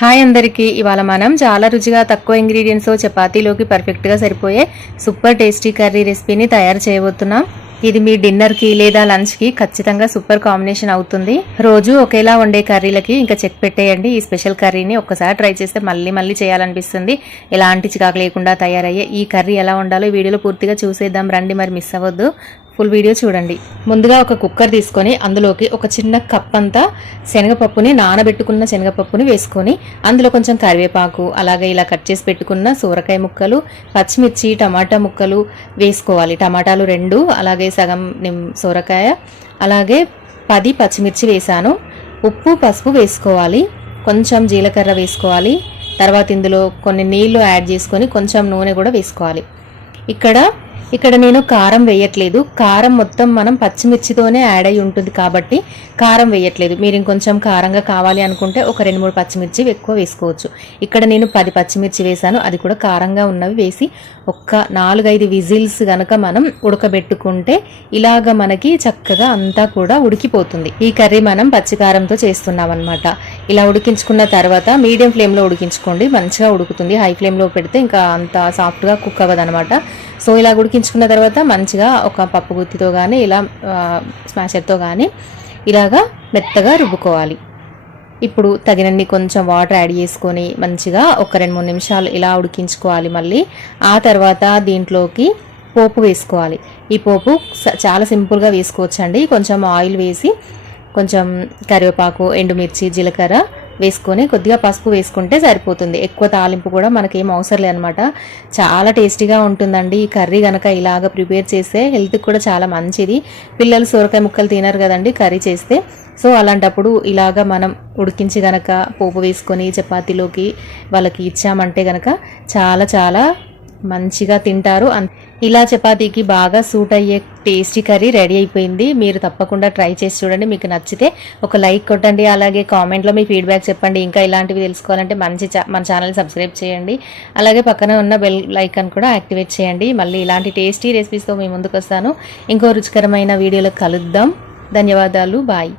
Hi అందరికీ ఇవాళ మనం చాలా రుచిగా తక్కువ ఇంగ్రీడియంట్స్ చపాతీలోకి పర్ఫెక్ట్గా సరిపోయే సూపర్ టేస్టీ కర్రీ రెసిపీని తయారు చేయబోతున్నాం. ఇది మీ డిన్నర్కి లేదా లంచ్కి ఖచ్చితంగా సూపర్ కాంబినేషన్ అవుతుంది. రోజు ఒకేలా వండే కర్రీలకి ఇంకా చెక్ పెట్టేయండి. ఈ స్పెషల్ కర్రీని ఒక్కసారి ట్రై చేస్తే మళ్ళీ మళ్ళీ చేయాలనిపిస్తుంది. ఎలాంటి చికాకు లేకుండా తయారయ్యే ఈ కర్రీ ఎలా వండాలో ఈ వీడియోలో పూర్తిగా చూసేద్దాం రండి. మరి మిస్ అవ్వద్దు, ఫుల్ వీడియో చూడండి. ముందుగా ఒక కుక్కర్ తీసుకొని అందులోకి ఒక చిన్న కప్ అంతా శనగపప్పుని, నానబెట్టుకున్న శనగపప్పుని వేసుకొని అందులో కొంచెం కరివేపాకు, అలాగే ఇలా కట్ చేసి పెట్టుకున్న సోరకాయ ముక్కలు, పచ్చిమిర్చి, టమాటా ముక్కలు వేసుకోవాలి. టమాటాలు 2, అలాగే సగం సోరకాయ, అలాగే 10 పచ్చిమిర్చి వేసాను. ఉప్పు, పసుపు వేసుకోవాలి. కొంచెం జీలకర్ర వేసుకోవాలి. తర్వాత ఇందులో కొన్ని నీళ్లు యాడ్ చేసుకొని కొంచెం నూనె కూడా వేసుకోవాలి. ఇక్కడ నేను కారం వేయట్లేదు. కారం మొత్తం మనం పచ్చిమిర్చితోనే యాడ్ అయి ఉంటుంది కాబట్టి కారం వేయట్లేదు. మీరు ఇంకొంచెం కారంగా కావాలి అనుకుంటే ఒక 2-3 పచ్చిమిర్చి ఎక్కువ వేసుకోవచ్చు. ఇక్కడ నేను 10 పచ్చిమిర్చి వేసాను. అది కూడా కారంగా ఉన్నవి వేసి ఒక్క 4-5 విజిల్స్ గనక మనం ఉడకబెట్టుకుంటే ఇలాగ మనకి చక్కగా అంతా కూడా ఉడికిపోతుంది. ఈ కర్రీ మనం పచ్చికారంతో చేస్తున్నాం అనమాట. ఇలా ఉడికించుకున్న తర్వాత మీడియం ఫ్లేమ్లో ఉడికించుకోండి, మంచిగా ఉడుకుతుంది. హై ఫ్లేమ్లో పెడితే ఇంకా అంత సాఫ్ట్గా కుక్ అవ్వదు అనమాట. సో ఇలా ఉడికించుకున్న తర్వాత మంచిగా ఒక పప్పు గుత్తితో కానీ ఇలా స్మాషర్తో కానీ ఇలాగా మెత్తగా రుబ్బుకోవాలి. ఇప్పుడు తగినన్ని కొంచెం వాటర్ యాడ్ చేసుకొని మంచిగా ఒక 2-3 నిమిషాలు ఇలా ఉడికించుకోవాలి. మళ్ళీ ఆ తర్వాత దీంట్లోకి పోపు వేసుకోవాలి. ఈ పోపు చాలా సింపుల్గా వేసుకోవచ్చండి. కొంచెం ఆయిల్ వేసి కొంచెం కరివేపాకు, ఎండుమిర్చి, జీలకర్ర వేసుకొని కొద్దిగా పసుపు వేసుకుంటే సరిపోతుంది. ఎక్కువ తాలింపు కూడా మనకేం అవసరం లేదనమాట. చాలా టేస్టీగా ఉంటుందండి. ఈ కర్రీ కనుక ఇలాగ ప్రిపేర్ చేస్తే హెల్త్కి కూడా చాలా మంచిది. పిల్లలు సొరకాయ ముక్కలు తినరు కదండి కర్రీ చేస్తే. సో అలాంటప్పుడు ఇలాగ మనం ఉడికించి గనక పోపు వేసుకొని చపాతీలోకి వాళ్ళకి ఇచ్చామంటే గనక చాలా చాలా మంచిగా తింటారు. ఇలా చపాతీకి బాగా సూట్ అయ్యే టేస్టీ కర్రీ రెడీ అయిపోయింది. మీరు తప్పకుండా ట్రై చేసి చూడండి. మీకు నచ్చితే ఒక లైక్ కొట్టండి, అలాగే కామెంట్లో మీ ఫీడ్బ్యాక్ చెప్పండి. ఇంకా ఇలాంటివి తెలుసుకోవాలంటే మన ఛానల్ సబ్స్క్రైబ్ చేయండి. అలాగే పక్కన ఉన్న బెల్ ఐకాన్ కూడా యాక్టివేట్ చేయండి. మళ్ళీ ఇలాంటి టేస్టీ రెసిపీస్తో మీ ముందుకు వస్తాను. ఇంకో రుచికరమైన వీడియోలో కలుద్దాం. ధన్యవాదాలు. బాయ్.